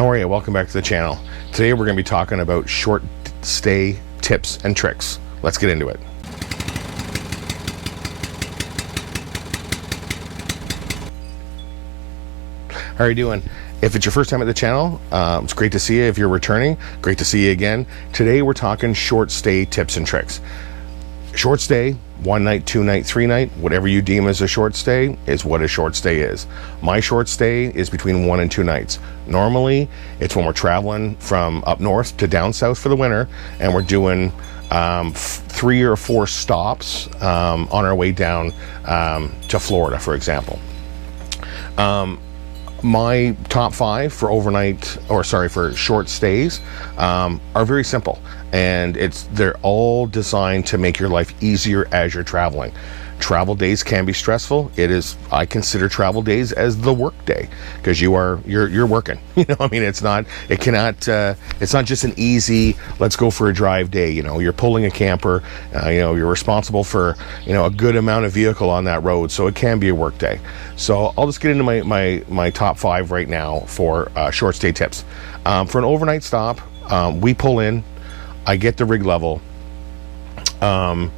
How are you? Welcome back to the channel. Today we're going to be talking about short stay tips and tricks. Let's get into it. How are you doing? If it's your first time at the channel, it's great to see you. If you're returning, great to see you again. Today we're talking short stay tips and tricks. Short stay, 1 night, 2 night, 3 night, whatever you deem as a short stay is what a short stay is. My short stay is between 1 and 2 nights. Normally, it's when we're traveling from up north to down south for the winter, and we're doing 3 or 4 stops on our way down to Florida, for example. My top 5 for for short stays are very simple, and they're all designed to make your life easier as you're traveling. Travel days can be stressful. I consider travel days as the work day, because you're working. You know, I mean, it's not just an easy let's go for a drive day. You know, you're pulling a camper. You're responsible for a good amount of vehicle on that road, so it can be a work day. So I'll just get into my top 5 right now for short stay tips. For an overnight stop, we pull in. I get the rig level. I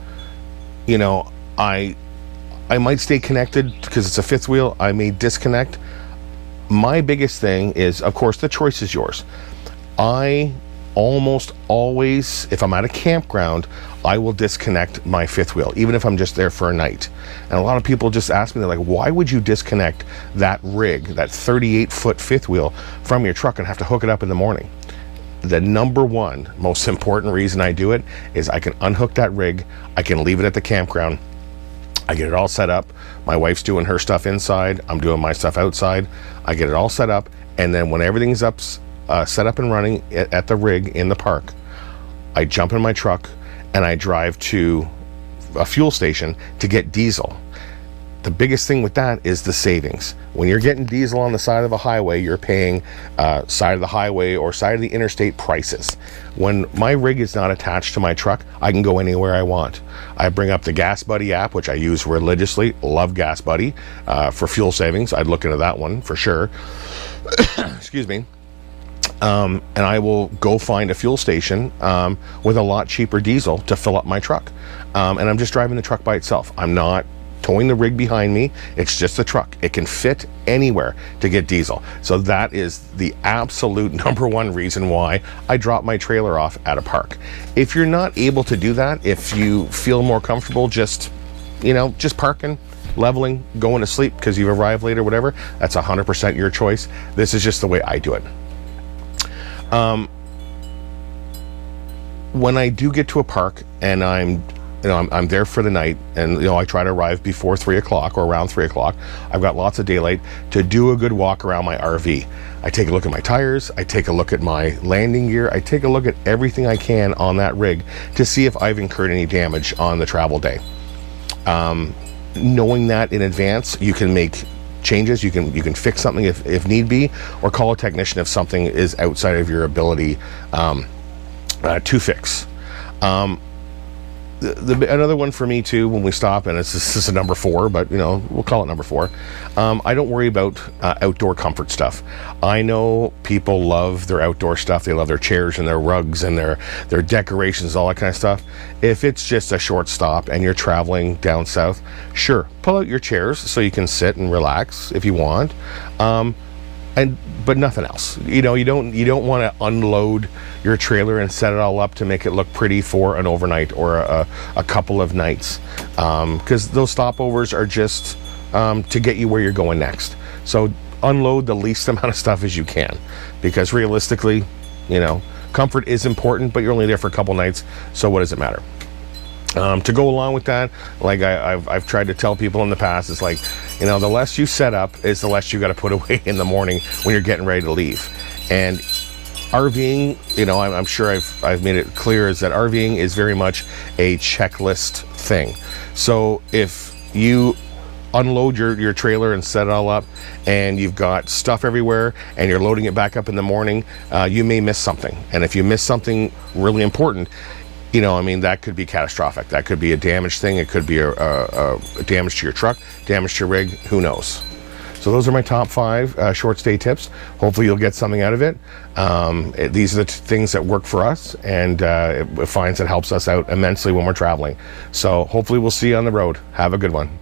might stay connected because it's a fifth wheel. I may disconnect. My biggest thing is, of course, the choice is yours. I almost always, if I'm at a campground, I will disconnect my fifth wheel, even if I'm just there for a night. And a lot of people just ask me, they're like, why would you disconnect that rig, that 38-foot fifth wheel from your truck and have to hook it up in the morning? The number one most important reason I do it is I can unhook that rig, I can leave it at the campground, I get it all set up. My wife's doing her stuff inside, I'm doing my stuff outside. I get it all set up, and then when everything's set up and running at the rig in the park, I jump in my truck and I drive to a fuel station to get diesel. The biggest thing with that is the savings. When you're getting diesel on the side of a highway, you're paying side of the highway or side of the interstate prices. When my rig is not attached to my truck, I can go anywhere I want. I bring up the Gas Buddy app, which I use religiously. Love Gas Buddy for fuel savings. I'd look into that one for sure. Excuse me. And I will go find a fuel station with a lot cheaper diesel to fill up my truck. And I'm just driving the truck by itself. I'm not towing the rig behind me. It's just a truck. It can fit anywhere to get diesel. So that is the absolute number one reason why I drop my trailer off at a park. If you're not able to do that, if you feel more comfortable just parking, leveling, going to sleep because you've arrived late or whatever, that's 100% your choice. This is just the way I do it. When I do get to a park and I'm there for the night, and I try to arrive before 3 o'clock or around 3 o'clock. I've got lots of daylight to do a good walk around my RV. I take a look at my tires, I take a look at my landing gear, I take a look at everything I can on that rig to see if I've incurred any damage on the travel day. Knowing that in advance, you can make changes, you can fix something if need be, or call a technician if something is outside of your ability to fix. Another one for me too, when we stop, and this is a number 4, but we'll call it number 4. I don't worry about outdoor comfort stuff. I know people love their outdoor stuff. They love their chairs and their rugs and their decorations, all that kind of stuff. If it's just a short stop and you're traveling down south, sure, pull out your chairs so you can sit and relax if you want. But nothing else. You don't want to unload your trailer and set it all up to make it look pretty for an overnight or a couple of nights, because those stopovers are just to get you where you're going next. So unload the least amount of stuff as you can, because realistically, comfort is important, but you're only there for a couple nights, so what does it matter? To go along with that, like I've tried to tell people in the past, it's like, the less you set up is the less you got to put away in the morning when you're getting ready to leave. And RVing, I'm sure I've made it clear, is that RVing is very much a checklist thing. So if you unload your trailer and set it all up and you've got stuff everywhere and you're loading it back up in the morning, you may miss something. And if you miss something really important, that could be catastrophic. That could be a damaged thing. It could be a damage to your truck, damage to your rig, who knows. So those are my top 5 short stay tips. Hopefully you'll get something out of it. These are the things that work for us, and it finds it helps us out immensely when we're traveling. So hopefully we'll see you on the road. Have a good one.